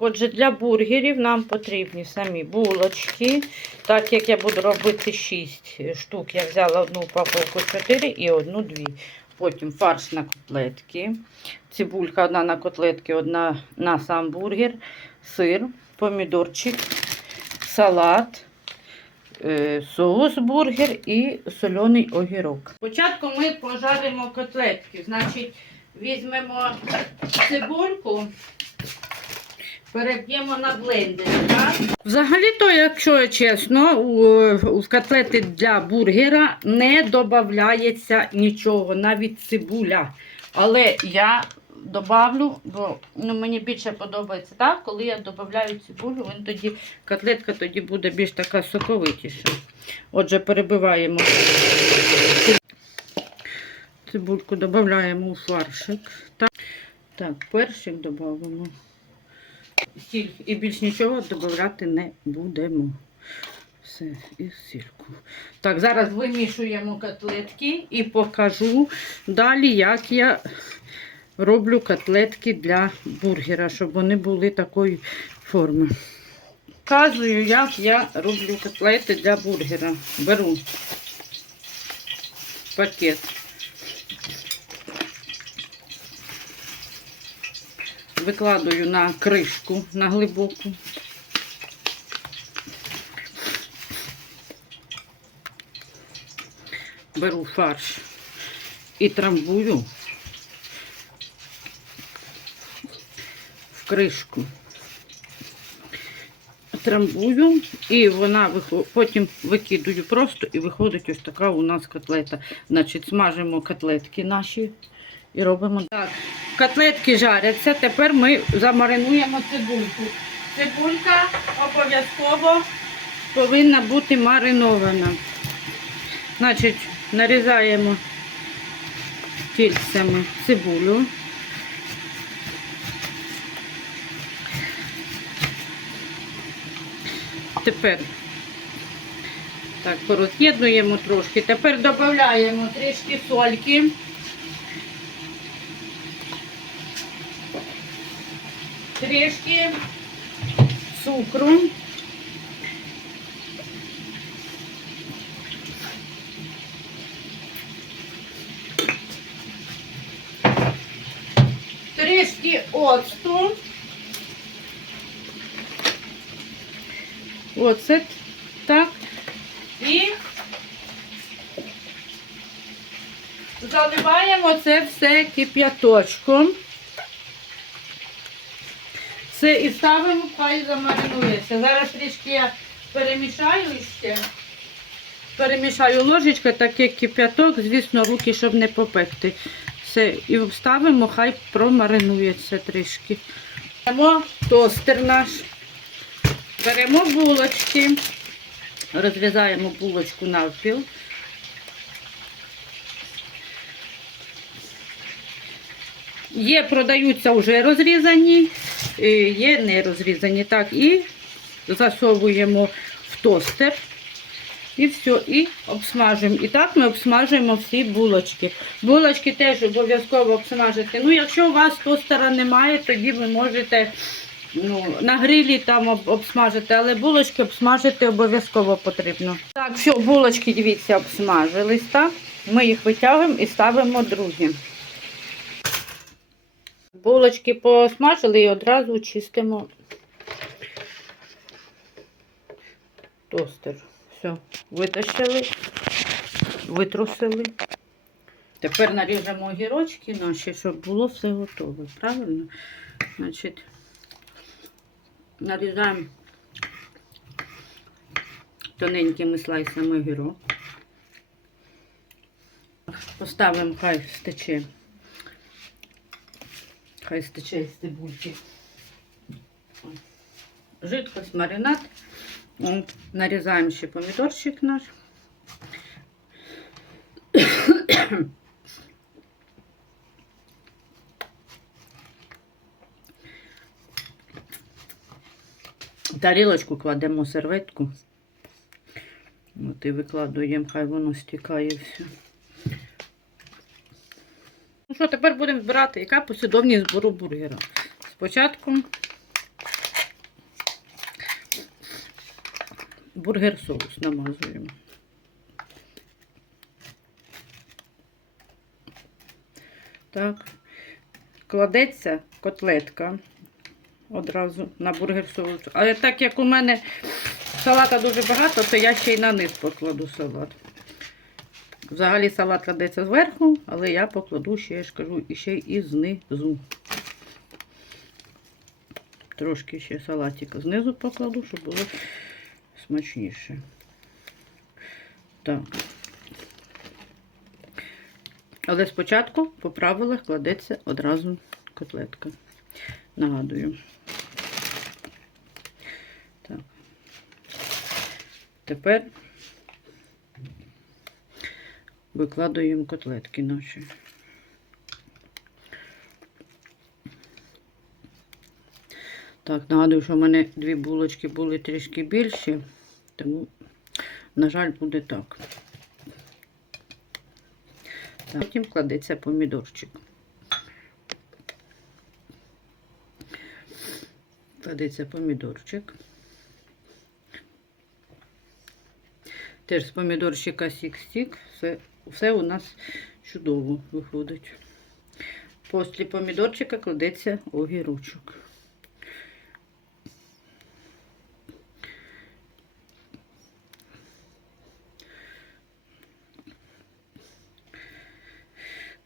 Отже, для бургерів нам потрібні самі булочки. Так як я буду робити 6 штук, я взяла одну упаковку 4 і одну 2. Потім фарш на котлетки. Цибулька одна на котлетки, одна на сам бургер, сир, помідорчик, салат, е, соус бургер і соляний огірок. Спочатку ми пожаримо котлетки. Значить, візьмемо цибульку. Переб'ємо на блендері, так? Взагалі-то, якщо чесно, у, в котлети для бургера не додається нічого, навіть цибуля. Але я добавлю, бо ну, мені більше подобається так, коли я додаю цибулю, він тоді, котлетка тоді буде більш така соковитіша. Отже, перебиваємо цибульку, додаємо у фаршик. Так, так першик додаємо сіль і більш нічого додати не будемо. Все, і сільку. Так, зараз вимішуємо котлетки і покажу далі, як я роблю котлетки для бургера, щоб вони були такої форми. Показую, як я роблю котлети для бургера. Беру пакет. Викладаю на кришку на глибоку. Беру фарш і трамбую в кришку. Трамбую і вона потім викидаю просто і виходить ось така у нас котлета. Значить, смажимо котлетки наші і робимо так. Котлетки жаряться, тепер ми замаринуємо цибульку. Цибулька обов'язково повинна бути маринована. Значить, нарізаємо кільцями цибулю. Тепер так, пороз'єднуємо трошки. Тепер додаємо трішки сольки. Трішки цукру. Трішки оцту. Оцет. Так. І заливаємо це все кип'яточком. Все, і ставимо, хай замаринується. Зараз трішки я перемішаю ще. Перемішаю ложечка, так як кип'яток, звісно, руки, щоб не попекти. Все, і вставимо, хай промаринується трішки. Беремо тостер наш. Беремо булочки, розрізаємо булочку навпіл. Є, продаються вже розрізані, е, є не розрізані. Так, і засовуємо в тостер. І все, і обсмажуємо. І так ми обсмажуємо всі булочки. Булочки теж обов'язково обсмажити. Ну, якщо у вас тостера немає, тоді ви можете ну, на грилі там обсмажити, але булочки обсмажити обов'язково потрібно. Так, все, булочки, дивіться, обсмажились. Так? Ми їх витягуємо і ставимо другі. Булочки посмажили і одразу чистимо тостер. Все, витащили, витрусили. Тепер наріжемо огірочки наші, щоб було все готове. Правильно? Значить, нарізаємо тоненькими слайсами огірок. Поставимо, хай стече. Хай стече з цибульки. Жидкость, маринад. Нарізаємо ще помідорчик наш. Тарілочку кладемо серветку. От і викладуємо, хай воно стікає все що, тепер будемо збирати, яка послідовність збору бургера. Спочатку бургер соус намазуємо. Так, кладеться котлетка одразу на бургер соус. Але так як у мене салата дуже багато, то я ще й на низ покладу салат. Взагалі салат кладеться зверху, але я покладу ще, я ж кажу, і ще й знизу. Трошки ще салатика знизу покладу, щоб було смачніше. Так. Але спочатку по правилах кладеться одразу котлетка. Нагадую. Так. Тепер викладуємо котлетки наші. Так, нагадую, що в мене дві булочки були трішки більші, тому, на жаль, буде так. Так, Потім кладеться помідорчик. Кладеться помідорчик. Теж з помідорчика сік-стік. Все, все у нас чудово виходить. Після помідорчика кладеться огірочок.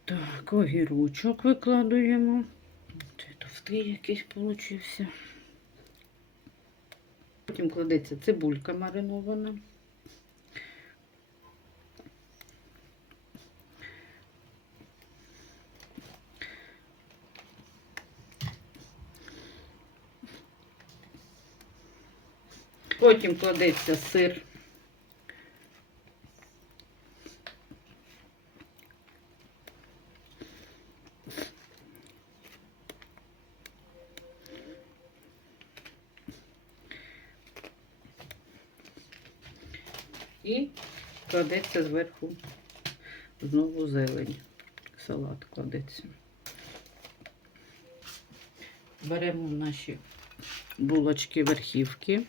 Так, огірочок викладуємо. Це товстий якийсь получився. Потім кладеться цибулька маринована. Потім кладеться сир. І кладеться зверху знову зелень. Салат кладеться. Беремо наші булочки верхівки.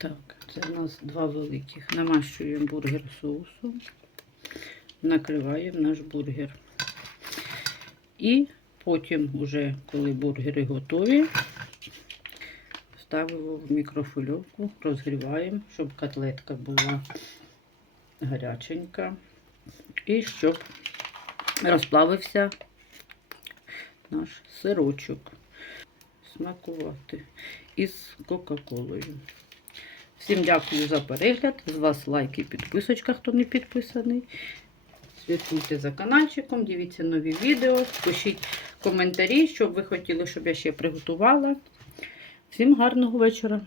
Так, це у нас два великих. Намащуємо бургер соусом, накриваємо наш бургер. І потім, уже коли бургери готові, ставимо в мікрофильовку, розгріваємо, щоб котлетка була гаряченька. І щоб розплавився наш сирочок. Смакувати із Кока-Колою. Всім дякую за перегляд. З вас лайк і підписочка, хто не підписаний. Слідкуйте за каналчиком, дивіться нові відео, пишіть коментарі, що ви хотіли, щоб я ще приготувала. Всім гарного вечора!